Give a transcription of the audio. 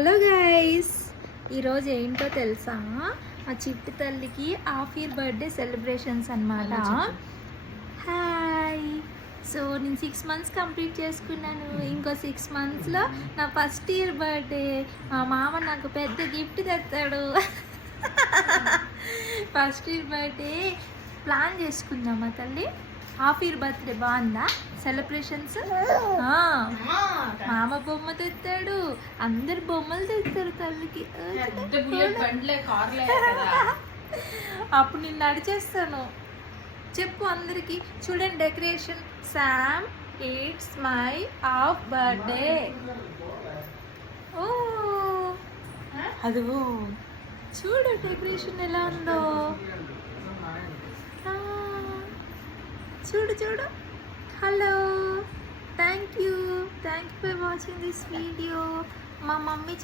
Hello guys, ఈరోజు ఏంటో తెలుసా? మా చిట్టి తల్లికి హాఫ్ ఇయర్ బర్త్డే సెలబ్రేషన్స్ అనమాట. హాయ్. సో నేను 6 months కంప్లీట్ చేసుకున్నాను. ఇంకో 6 monthsలో నా ఫస్ట్ ఇయర్ బర్త్డే. మా మామ నాకు పెద్ద గిఫ్ట్ తెస్తాడు. ఫస్ట్ ఇయర్ బర్త్డే ప్లాన్ చేసుకుందామా తల్లి? హాఫ్ ఇయర్ బర్త్డే బాగుందా సెలబ్రేషన్స్? మామ బొమ్మ తెస్తాడు, అందరు బొమ్మలు తెస్తారు తల్లికి. అప్పుడు నేను నడిచేస్తాను. చెప్పు అందరికి, చూడండి decoration. Sam, it's my half birthday. ఓ అదిగో చూడు డెకరేషన్ ఎలా ఉందో. చూడు చూడు. Hello, thank you for watching this video. మా మమ్మీ